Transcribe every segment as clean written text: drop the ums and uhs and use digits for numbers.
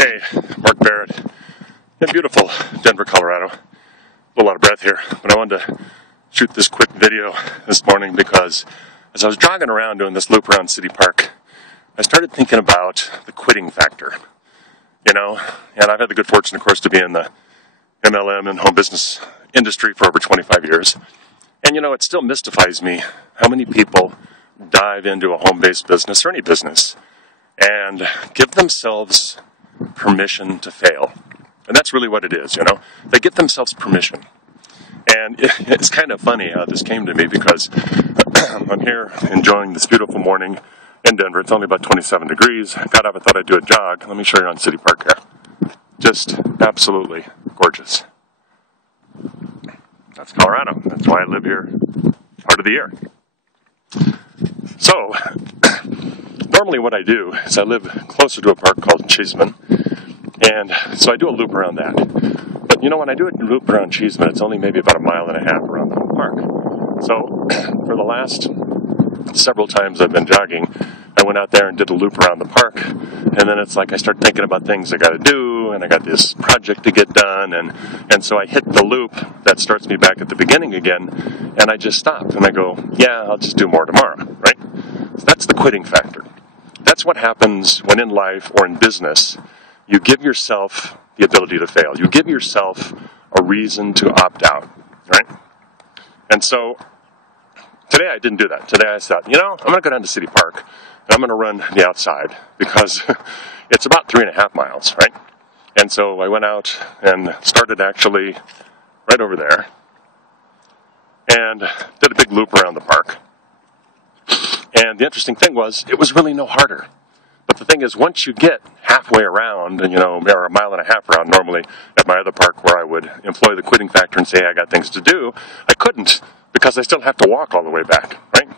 Hey, Marc Barrett in beautiful Denver, Colorado. A little out of breath here, but I wanted to shoot this quick video this morning because as I was jogging around doing this loop around City Park, I started thinking about the quitting factor. And I've had the good fortune, of course, to be in the MLM and home business industry for over 25 years. And it still mystifies me how many people dive into a home-based business or any business and give themselves permission to fail. And that's really what it is, They give themselves permission. And it's kind of funny how this came to me because I'm here enjoying this beautiful morning in Denver. It's only about 27 degrees. I got up, I thought I'd do a jog. Let me show you on City Park here. Just absolutely gorgeous. That's Colorado. That's why I live here part of the year. So, normally what I do is I live closer to a park called Cheeseman, and so I do a loop around that. But when I do a loop around Cheeseman, it's only maybe about 1.5 miles around the whole park. So, for the last several times I've been jogging, I went out there and did a loop around the park, and then it's like I start thinking about things I got to do, and I got this project to get done, and so I hit the loop that starts me back at the beginning again, and I just stop, and I go, yeah, I'll just do more tomorrow, right? So that's the quitting factor. That's what happens when in life or in business, you give yourself the ability to fail. You give yourself a reason to opt out, right? And so today I didn't do that. Today I thought, I'm going to go down to City Park, and I'm going to run the outside because it's about 3.5 miles, right? And so I went out and started actually right over there and did a big loop around the park. And the interesting thing was, it was really no harder. But the thing is, once you get halfway around, and or 1.5 miles around normally at my other park where I would employ the quitting factor and say, hey, I got things to do, I couldn't because I still have to walk all the way back, right?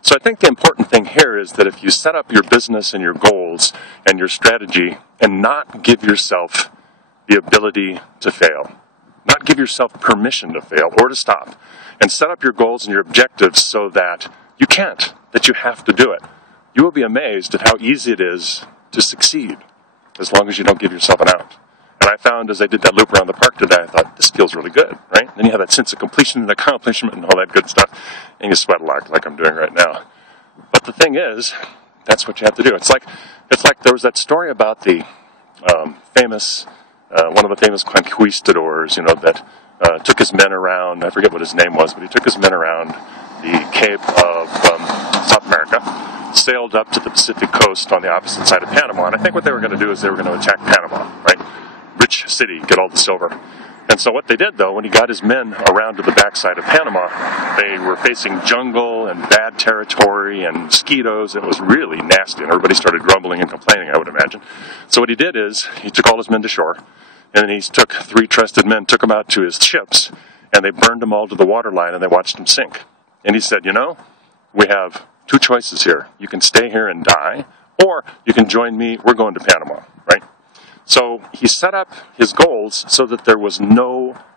So I think the important thing here is that if you set up your business and your goals and your strategy and not give yourself the ability to fail, not give yourself permission to fail or to stop, and set up your goals and your objectives so that you can't, that you have to do it, you will be amazed at how easy it is to succeed as long as you don't give yourself an out. And I found as I did that loop around the park today, I thought, this feels really good, right? Then you have that sense of completion and accomplishment and all that good stuff, and you sweat a lot like I'm doing right now. But the thing is, that's what you have to do. It's like there was that story about the one of the famous conquistadors, that took his men around, I forget what his name was, but he took his men around the Cape of South America, sailed up to the Pacific coast on the opposite side of Panama, and I think what they were going to do is they were going to attack Panama, right? Rich city, get all the silver. And so what they did, though, when he got his men around to the backside of Panama, they were facing jungle and bad territory and mosquitoes. It was really nasty, and everybody started grumbling and complaining, I would imagine. So what he did is he took all his men to shore, and then he took 3 trusted men, took them out to his ships, and they burned them all to the waterline, and they watched them sink. And he said, we have 2 choices here. You can stay here and die, or you can join me. We're going to Panama, right? So he set up his goals so that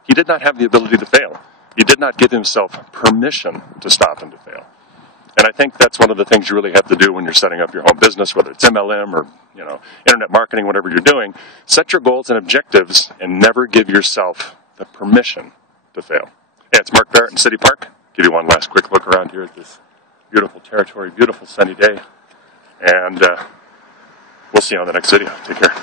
he did not have the ability to fail. He did not give himself permission to stop and to fail. And I think that's one of the things you really have to do when you're setting up your home business, whether it's MLM or, internet marketing, whatever you're doing. Set your goals and objectives and never give yourself the permission to fail. Hey, it's Marc Barrett in City Park. Give you one last quick look around here at this beautiful territory, beautiful sunny day. And we'll see you on the next video. Take care.